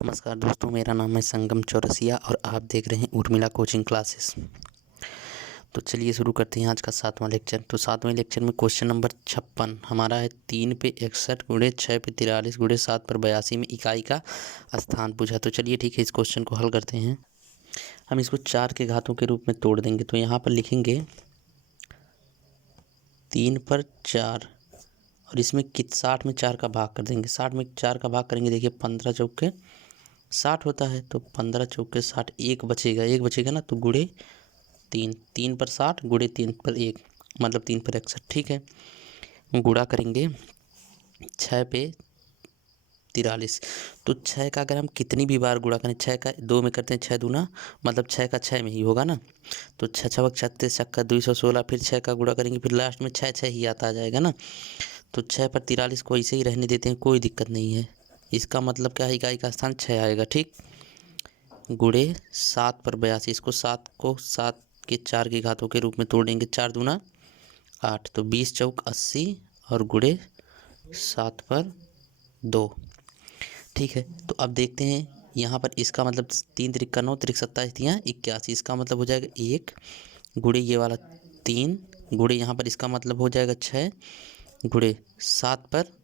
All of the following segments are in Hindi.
नमस्कार दोस्तों, मेरा नाम है संगम चौरसिया और आप देख रहे हैं उर्मिला कोचिंग क्लासेस। तो चलिए शुरू करते हैं आज का 7वां लेक्चर। तो 7वें लेक्चर में क्वेश्चन नंबर 56 हमारा है। 3 पे 61 गुणे 6 पे 43 गुणे 7 पर 82 में इकाई का स्थान पूछा। तो चलिए ठीक है, इस क्वेश्चन को हल करते हैं। हम इसको 4 के घातों के रूप में तोड़ देंगे। तो यहाँ पर लिखेंगे 3 पर 4 और इसमें 60 में 4 का भाग कर देंगे। 60 में 4 का भाग करेंगे, देखिए 15 चौके 60 होता है। तो 15 चौके 60, एक बचेगा ना, तो गुणे 3, 3 पर 60 गुणे 3 पर 1 मतलब 3 पर 61। ठीक है, गुणा करेंगे 6 पे 43। तो 6 का अगर हम कितनी भी बार गुणा करें, 6 का 2 में करते हैं, 6 दूना मतलब 6 का 6 में ही होगा ना। तो 6 छक 36, छक्का 216, फिर 6 का गुणा करेंगे, फिर लास्ट में 6 ही आता आ जाएगा ना। तो 6 पर 43 को ऐसे ही रहने देते हैं, कोई दिक्कत नहीं है। इसका मतलब क्या है, इकाई का स्थान 6 आएगा। ठीक, गुणे 7 पर 82, इसको 7 को 7 के 4 की घातों के रूप में तोड़ेंगे। 4 दूना 8, तो 20 चौक 80 और गुणे 7 पर 2। ठीक है, तो अब देखते हैं यहाँ पर इसका मतलब 3 त्रिक 9 त्रिक 27 यहाँ 81, इसका मतलब हो जाएगा 1 गुणे ये वाला 3 गुणे यहाँ पर इसका मतलब हो जाएगा 6 गुणे 7 पर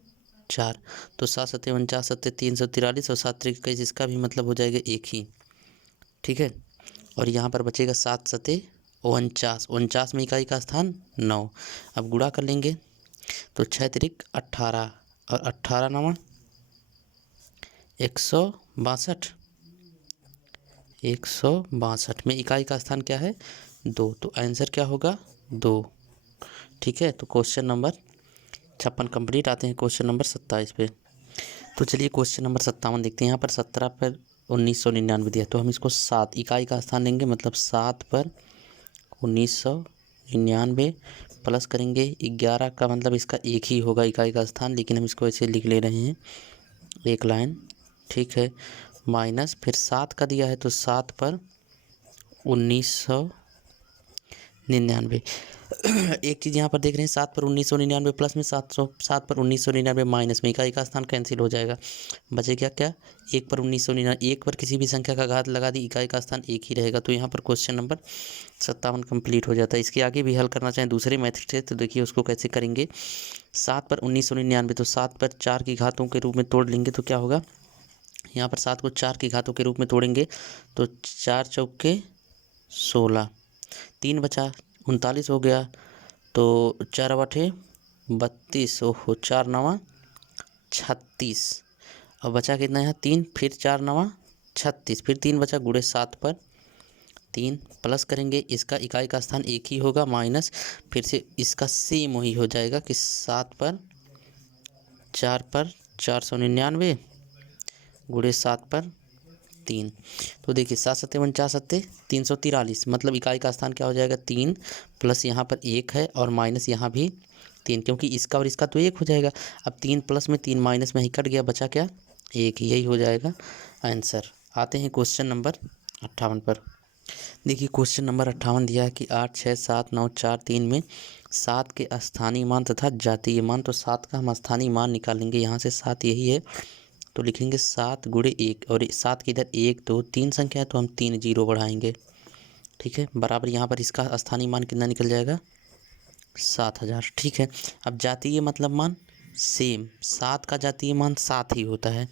4। तो 7 सत्ते 49 सत्ते 343 और 7 त्रिक 21, इसका भी मतलब हो जाएगा 1 ही। ठीक है, और यहाँ पर बचेगा 7 सत्ते 49, 49 में इकाई का स्थान 9। अब गुणा कर लेंगे, तो 6 त्रिक 18 और 18 नवा 162, 162 में इकाई का स्थान क्या है 2। तो आंसर क्या होगा 2। ठीक है, तो क्वेश्चन नंबर 56 कंप्लीट। आते हैं क्वेश्चन नंबर 27 पे। तो चलिए क्वेश्चन नंबर 57 देखते हैं। यहाँ पर 17 पर 1999 दिया, तो हम इसको 7 इकाई का स्थान लेंगे, मतलब 7 पर 1999 प्लस करेंगे 11 का मतलब इसका 1 ही होगा इकाई का स्थान, लेकिन हम इसको ऐसे लिख ले रहे हैं एक लाइन। ठीक है, माइनस फिर 7 का दिया है, तो 7 पर 1999। एक चीज़ यहाँ पर देख रहे हैं, 7 पर 1999 प्लस में 7 पर 1999 माइनस में इकाई का स्थान कैंसिल हो जाएगा। बचेगा क्या 1 पर 1999, 1 पर किसी भी संख्या का घात लगा दी, इकाई का स्थान 1 ही रहेगा। तो यहाँ पर क्वेश्चन नंबर 57 कंप्लीट हो जाता है। इसके आगे भी हल करना चाहें दूसरे मेथड से, तो देखिए उसको कैसे करेंगे। 7 पर 1999, तो 7 पर 4 की घातों के रूप में तोड़ लेंगे, तो क्या होगा, यहाँ पर 7 को 4 की घातों के रूप में तोड़ेंगे, तो 4 चौके 16, 3 बचा 39 हो गया, तो 4 बटे 32, ओहो 4 नवा 36। अब बचा कितना है 3, फिर 4 नवा 36, फिर 3 बचा, गुणे 7 पर 3 प्लस करेंगे, इसका इकाई का स्थान 1 ही होगा, माइनस फिर से इसका सेम वही हो जाएगा कि 7 पर 4 पर 499 गुणे 7 पर 3। तो देखिए 7 सत्ते 49 सत्ते 343, मतलब इकाई का स्थान क्या हो जाएगा 3 प्लस यहाँ पर 1 है और माइनस यहाँ भी 3, क्योंकि इसका और इसका तो 1 हो जाएगा। अब 3 प्लस में 3 माइनस में ही कट गया, बचा क्या 1, यही हो जाएगा आंसर। आते हैं क्वेश्चन नंबर 58 पर। देखिए क्वेश्चन नंबर 58 दिया है कि 8 6 7 9 4 3 में 7 के स्थानीय मान तथा जातीय मान। तो 7 का हम स्थानीय मान निकालेंगे, यहाँ से 7 यही है, तो लिखेंगे 7 गुणे 1, और 7 की इधर 1 2 3 संख्या है, तो हम 3 जीरो बढ़ाएंगे। ठीक है, बराबर यहाँ पर इसका स्थानीय मान कितना निकल जाएगा 7000। ठीक है, अब जातीय मतलब मान सेम, 7 का जातीय मान 7 ही होता है,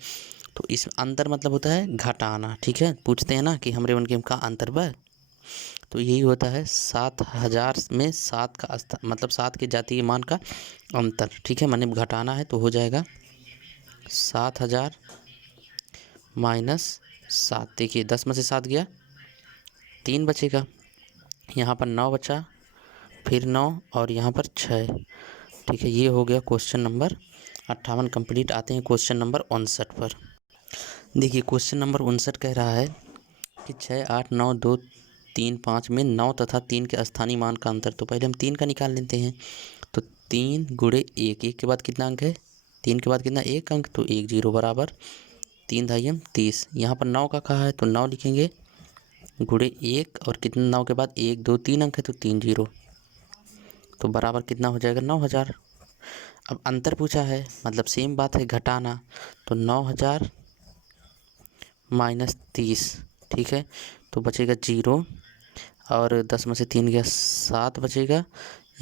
तो इस अंतर मतलब होता है घटाना। ठीक है, पूछते हैं ना कि हमरे उनके का अंतर बा, तो यही होता है 7000 में 7 का मतलब 7 के जातीय मान का अंतर। ठीक है, मैंने घटाना है, तो हो जाएगा 7000 माइनस 7। देखिए 10 में से 7 गया, 3 बचेगा, यहाँ पर 9 बचा, फिर 9 और यहाँ पर 6। ठीक है, ये हो गया क्वेश्चन नंबर 58 कंप्लीट। आते हैं क्वेश्चन नंबर 59 पर। देखिए क्वेश्चन नंबर 59 कह रहा है कि 6 8 9 2 3 5 में 9 तथा 3 के स्थानीय मान का अंतर। तो पहले हम 3 का निकाल लेते हैं, तो 3 गुणे 1, 1 के बाद कितना अंक है 3 के बाद कितना 1 अंक, तो 1 जीरो बराबर 3 धाइयम 30। यहाँ पर 9 का कहा है, तो 9 लिखेंगे गुणे 1, और कितना 9 के बाद 1 2 3 अंक है, तो 3 जीरो, तो बराबर कितना हो जाएगा 9000। अब अंतर पूछा है, मतलब सेम बात है घटाना, तो 9000 -30, ठीक है। तो बचेगा 0 और 10 में से 3 गया 7 बचेगा,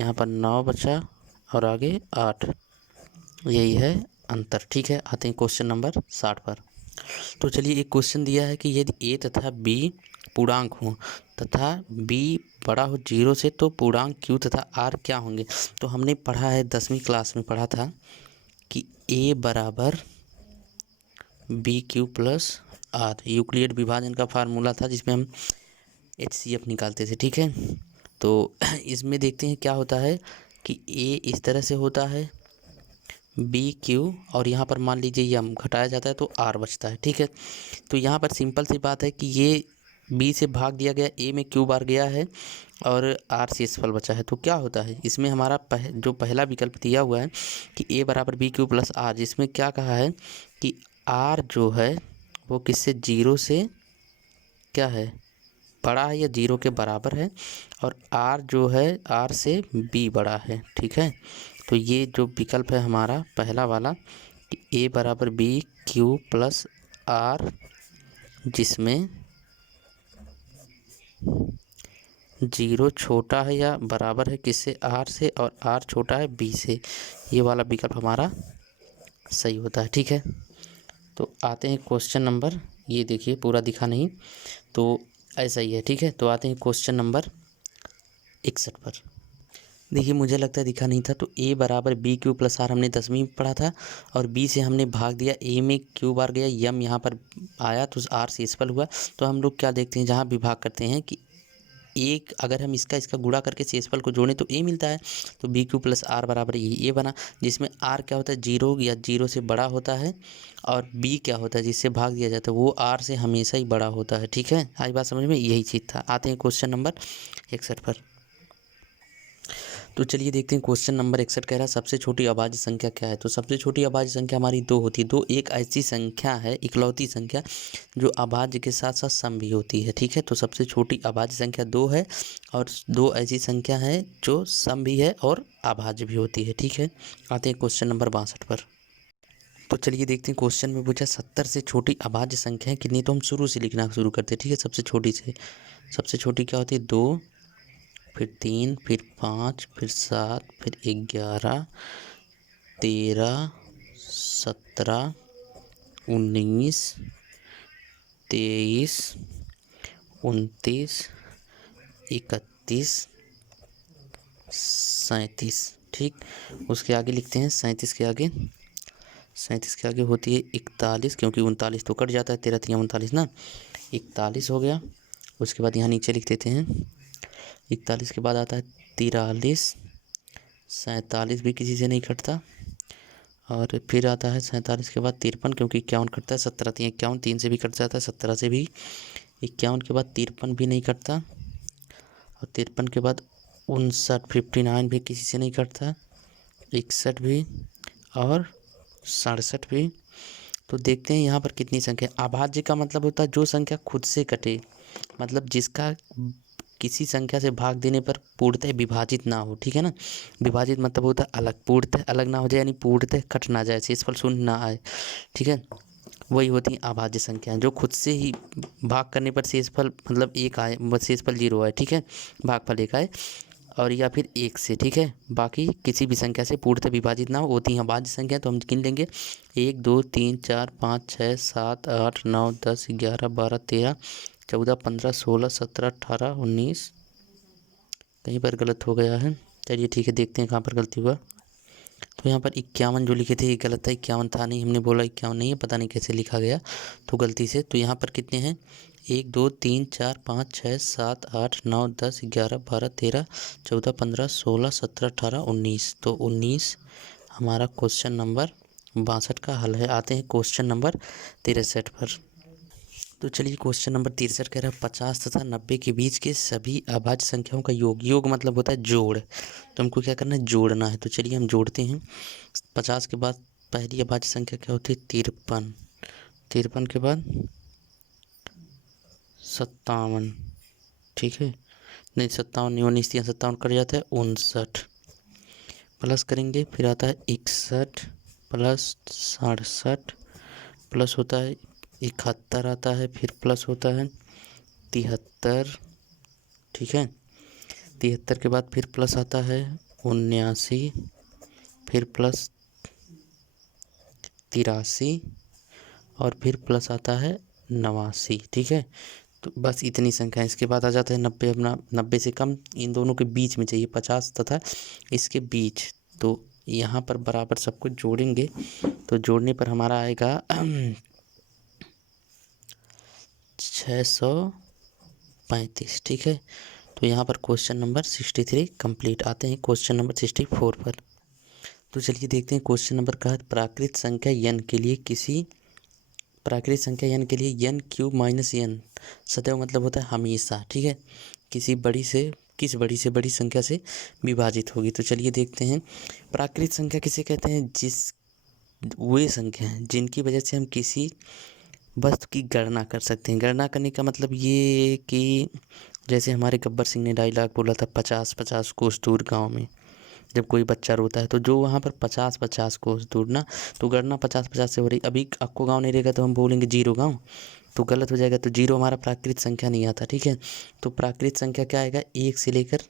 यहाँ पर 9 बचा और आगे 8। यही है अंतर, ठीक है। आते हैं क्वेश्चन नंबर 60 पर। तो चलिए एक क्वेश्चन दिया है कि यदि ए तथा बी पूर्णांक हो तथा बी बड़ा हो 0 से तो पूर्णांक क्यू तथा आर क्या होंगे। तो हमने पढ़ा है 10वीं क्लास में पढ़ा था कि ए बराबर b q plus r, Euclid विभाजन का फार्मूला था जिसमें हम HCF निकालते थे, ठीक है। तो इसमें देखते हैं क्या होता है कि ए इस तरह से होता है, बी क्यू और यहाँ पर मान लीजिए यम घटाया जाता है तो आर बचता है, ठीक है। तो यहाँ पर सिंपल सी बात है कि ये बी से भाग दिया गया, ए में क्यू बार गया है और आर शेषफल बचा है। तो क्या होता है इसमें हमारा जो पहला विकल्प दिया हुआ है कि ए बराबर बी क्यू प्लस आर, जिसमें क्या कहा है कि आर जो है वो किससे 0 से क्या है बड़ा है या 0 के बराबर है, और आर जो है आर से बी बड़ा है, ठीक है। तो ये जो विकल्प है हमारा पहला वाला कि ए बराबर बी क्यू प्लस आर, जिसमें 0 छोटा है या बराबर है किससे आर से और आर छोटा है बी से, ये वाला विकल्प हमारा सही होता है, ठीक है। तो आते हैं क्वेश्चन नंबर, ये देखिए पूरा दिखा नहीं तो ऐसा ही है, ठीक है। तो आते हैं क्वेश्चन नंबर 61 पर। देखिए मुझे लगता है दिखा नहीं था, तो ए बराबर बी क्यू प्लस आर हमने 10वीं में पढ़ा था और बी से हमने भाग दिया, ए में क्यू बार गया, यम यहाँ पर आया तो आर शेषफल हुआ। तो हम लोग क्या देखते हैं जहाँ विभाग करते हैं कि एक अगर हम इसका गुणा करके शेषफल को जोड़ें तो ए मिलता है, तो बी क्यू प्लस आर बराबर ये बना, जिसमें आर क्या होता है 0 या 0 से बड़ा होता है और बी क्या होता है जिससे भाग दिया जाता है वो आर से हमेशा ही बड़ा होता है, ठीक है। आज बात समझ में, यही चीज़ था। आते हैं क्वेश्चन नंबर 61 पर। तो चलिए देखते हैं क्वेश्चन नंबर 61 कह रहा है सबसे छोटी अभाज्य संख्या क्या है। तो सबसे छोटी अभाज्य संख्या हमारी 2 होती है। 2 एक ऐसी संख्या है, इकलौती संख्या जो अभाज्य के साथ साथ सम भी होती है, ठीक है। तो सबसे छोटी अभाज्य संख्या 2 है और 2 ऐसी संख्या है जो सम भी है और अभाज्य भी होती है, ठीक है। आते हैं क्वेश्चन नंबर 62 पर। तो चलिए देखते हैं क्वेश्चन में पूछा 70 से छोटी अभाज्य संख्या है कितनी। तो हम शुरू से लिखना शुरू करते हैं, ठीक है। सबसे छोटी से, सबसे छोटी क्या होती है 2, फिर 3, फिर 5, फिर 7, फिर 11, 13, 17, 19, 23, 29, 31, 37, ठीक। उसके आगे लिखते हैं 37 के आगे, 37 के आगे होती है 41, क्योंकि 39 तो कट जाता है, 13 3 39 ना, 41 हो गया। उसके बाद यहाँ नीचे लिख देते हैं 41 के बाद आता है 43, 47 भी किसी से नहीं कटता, और फिर आता है 47 के बाद 53, क्योंकि 51 कटता है, 17 3 51, 3 से भी कट जाता है, 17 से भी, 51 के बाद 53 भी नहीं कटता, और 53 के बाद 59 59 भी किसी से नहीं कटता, 61 भी और 67 भी। तो देखते हैं यहाँ पर कितनी संख्या। अभाज्य का मतलब होता है जो संख्या खुद से कटे, मतलब जिसका किसी संख्या से भाग देने पर पूर्णतः विभाजित ना हो, ठीक है ना। विभाजित मतलब होता है अलग, पूर्णतः अलग ना हो जाए, यानी पूर्णतः कट ना जाए, शेषफल शून्य ना आए, ठीक है। वही होती है अभाज्य संख्याएं जो खुद से ही भाग करने पर शेषफल मतलब 1 आए, शेषफल 0 आए, ठीक है, भागफल 1 आए, और या फिर 1 से, ठीक है। बाकी किसी भी संख्या से पूर्णतः विभाजित ना हो होती हैं अभाज्य संख्या। तो हम गिन लेंगे 1 2 3 4 5 6 7 8 9 10 11 12 13 14 15 16 17 18 19, कहीं पर गलत हो गया है, चलिए ठीक है देखते हैं कहाँ पर गलती हुआ। तो यहाँ पर 51 जो लिखे थे ये गलत था, 51 था नहीं, हमने बोला 51 नहीं है, पता नहीं कैसे लिखा गया तो गलती से। तो यहाँ पर कितने हैं 1 2 3 4 5 6 7 8 9 10 11 12 13 14 15 16 17 18 19, तो 19 हमारा क्वेश्चन नंबर 62 का हल है। आते हैं क्वेश्चन नंबर 63 पर। तो चलिए क्वेश्चन नंबर 63 कह रहा है 50 तथा 90 के बीच के सभी अभाज्य संख्याओं का योग, योग मतलब होता है जोड़, तो हमको क्या करना है जोड़ना है। तो चलिए हम जोड़ते हैं। 50 के बाद पहली अभाज्य संख्या क्या होती है 53, 53 के बाद 57, ठीक है, नहीं 57 नहीं, 19 या 57 कट जाता है 59, प्लस करेंगे फिर आता है 61 प्लस 67 प्लस होता है 71 आता है, फिर प्लस होता है 73, ठीक है। 73 के बाद फिर प्लस आता है 79, फिर प्लस 83 और फिर प्लस आता है 89, ठीक है। तो बस इतनी संख्या। इसके बाद आ जाता है 90। अपना 90 से कम इन दोनों के बीच में चाहिए, 50 तथा इसके बीच। तो यहाँ पर बराबर सब कुछ जोड़ेंगे, तो जोड़ने पर हमारा आएगा 635, ठीक है। तो यहाँ पर क्वेश्चन नंबर 63 कंप्लीट। आते हैं क्वेश्चन नंबर 64 पर। तो चलिए देखते हैं क्वेश्चन नंबर का प्राकृत संख्या n के लिए n क्यूब माइनस n सदैव मतलब होता है हमेशा, ठीक है, किस बड़ी से बड़ी संख्या से विभाजित होगी। तो चलिए देखते हैं प्राकृत संख्या किसे कहते हैं, वे संख्या हैं जिनकी वजह से हम किसी वस्तु की गणना कर सकते हैं। गणना करने का मतलब ये कि जैसे हमारे गब्बर सिंह ने डायलॉग बोला था 50-50 कोस दूर गाँव में जब कोई बच्चा रोता है, तो जो वहाँ पर 50-50 कोस दूर ना, तो गणना 50-50 से हो रही। अभी आपको गाँव नहीं रहेगा तो हम बोलेंगे 0 गाँव, तो गलत हो जाएगा। तो 0 हमारा प्राकृत संख्या नहीं आता, ठीक है। तो प्राकृत संख्या क्या आएगा, 1 से लेकर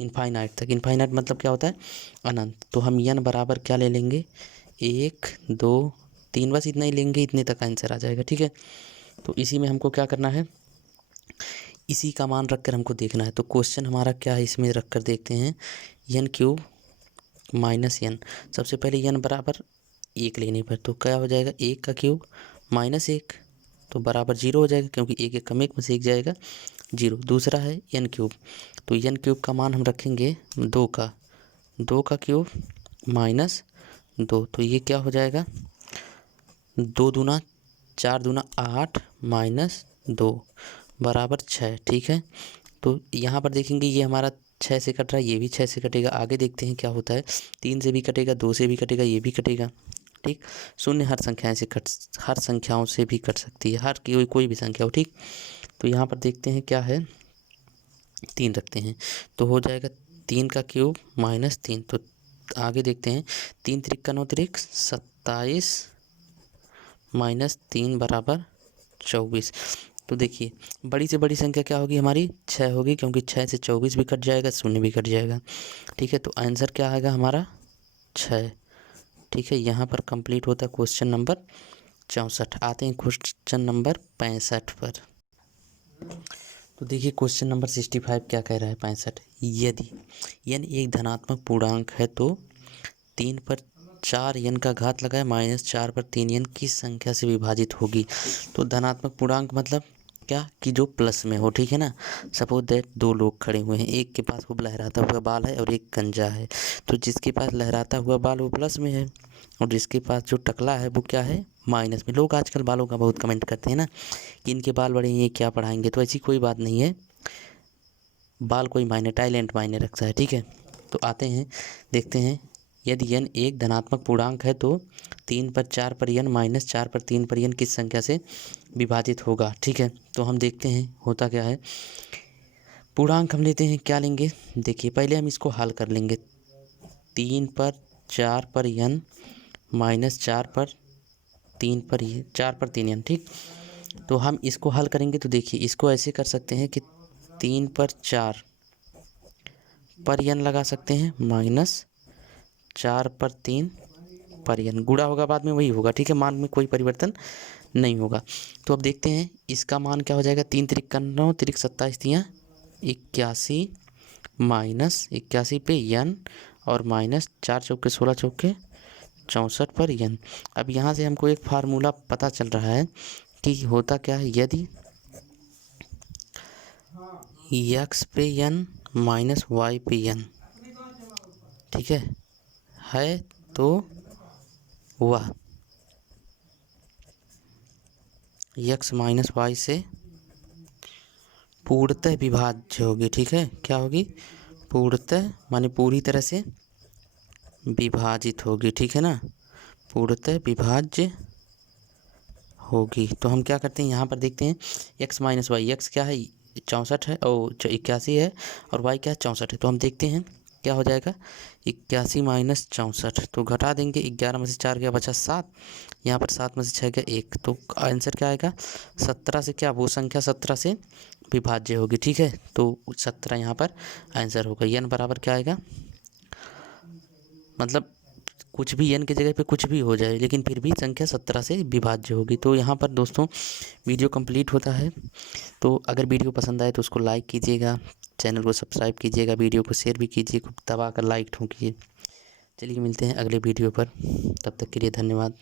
इनफाइनाइट तक। इनफाइनाइट मतलब क्या होता है, अनंत। तो हम n बराबर क्या ले लेंगे, 1 2 3, बस इतना ही लेंगे, इतने तक आंसर आ जाएगा, ठीक है। तो इसी में हमको क्या करना है, इसी का मान रखकर हमको देखना है। तो क्वेश्चन हमारा क्या है, इसमें रख कर देखते हैं n क्यूब माइनस n। सबसे पहले n बराबर 1 लेने पर तो क्या हो जाएगा, 1 का क्यूब माइनस 1, तो बराबर 0 हो जाएगा, क्योंकि 1 1 कम 1 में से 1 जाएगा 0। दूसरा है n क्यूब, तो n क्यूब का मान हम रखेंगे 2 का क्यूब माइनस 2, तो ये क्या हो जाएगा, 2 दूना 4 दूना 8 माइनस 2 बराबर 6, ठीक है। तो यहाँ पर देखेंगे ये हमारा 6 से कट रहा है, ये भी 6 से कटेगा। आगे देखते हैं क्या होता है, 3 से भी कटेगा, 2 से भी कटेगा, ये भी कटेगा, ठीक। शून्य हर संख्याओं से भी कट सकती है, हर कोई भी संख्या हो, ठीक। तो यहाँ पर देखते हैं क्या है, 3 रखते हैं तो हो जाएगा 3 का क्यूब माइनस 3। तो आगे देखते हैं 3 त्रिक का 9 त्रिक 27 माइनस 3 बराबर 24। तो देखिए बड़ी से बड़ी संख्या क्या होगी हमारी, 6 होगी, क्योंकि 6 से 24 भी कट जाएगा, 0 भी कट जाएगा, ठीक है। तो आंसर क्या आएगा हमारा 6, ठीक है। यहाँ पर कंप्लीट होता है क्वेश्चन नंबर 64। आते हैं क्वेश्चन नंबर 65 पर। तो देखिए क्वेश्चन नंबर 65 क्या कह रहा है, 65, यदि n एक धनात्मक पूर्णांक है तो 3 पर 4 n का घात लगाए माइनस 4 पर 3 n किस संख्या से विभाजित होगी। तो धनात्मक पूर्णांक मतलब क्या, कि जो प्लस में हो, ठीक है ना। सपोज दैट 2 लोग खड़े हुए हैं, एक के पास वो लहराता हुआ बाल है और एक गंजा है। तो जिसके पास लहराता हुआ बाल वो प्लस में है, और जिसके पास जो टकला है वो क्या है, माइनस में। लोग आजकल बालों का बहुत कमेंट करते हैं ना कि इनके बाल बड़े हैं, ये क्या पढ़ाएंगे। तो ऐसी कोई बात नहीं है, बाल कोई मायने, टैलेंट मायने रखता है, ठीक है। तो आते हैं देखते हैं, यदि n एक धनात्मक पूर्णांक है तो 3 पर 4 पर n माइनस 4 पर 3 पर n किस संख्या से विभाजित होगा, ठीक है। तो हम देखते हैं होता क्या है, पूर्णांक हम लेते हैं, क्या लेंगे, देखिए पहले हम इसको हल कर लेंगे। 3 पर 4 पर n माइनस 4 पर 3 पर 4 पर 3 n, ठीक। तो हम इसको हल करेंगे तो देखिए इसको ऐसे कर सकते हैं कि 3 पर 4 पर n लगा सकते हैं माइनस 4 पर 3 पर n, गुणा होगा बाद में वही होगा, ठीक है, मान में कोई परिवर्तन नहीं होगा। तो अब देखते हैं इसका मान क्या हो जाएगा, 3 त्रिक 9 त्रिक 27 तियाँ 81 माइनस 81 पे n और माइनस 4 चौके 16 चौके 64 पर n। अब यहाँ से हमको एक फार्मूला पता चल रहा है कि होता क्या है, यदि x पे n माइनस y पे n, ठीक है तो वह x माइनस वाई से पूर्णतः विभाज्य होगी, ठीक है। क्या होगी, पूर्णतः माने पूरी तरह से विभाजित होगी, ठीक है ना, पूर्णतः विभाज्य होगी। तो हम क्या करते हैं, यहाँ पर देखते हैं x माइनस वाई, एक्स क्या है 64 है और 81 है, और y क्या है 64 है। तो हम देखते हैं क्या हो जाएगा 81 माइनस 64, तो घटा देंगे 11 में से 4 गया बचा 7, यहाँ पर 7 में से 6 गया 1, तो आंसर क्या आएगा 17 से, क्या वो संख्या 17 से विभाज्य होगी। ठीक है, तो 17 यहाँ पर आंसर होगा। n बराबर क्या आएगा, मतलब कुछ भी n की जगह पे कुछ भी हो जाए लेकिन फिर भी संख्या 17 से विभाज्य होगी। तो यहाँ पर दोस्तों वीडियो कंप्लीट होता है। तो अगर वीडियो पसंद आए तो उसको लाइक कीजिएगा, चैनल को सब्सक्राइब कीजिएगा, वीडियो को शेयर भी कीजिए, दबा कर लाइक ठोकिए। चलिए मिलते हैं अगले वीडियो पर, तब तक के लिए धन्यवाद।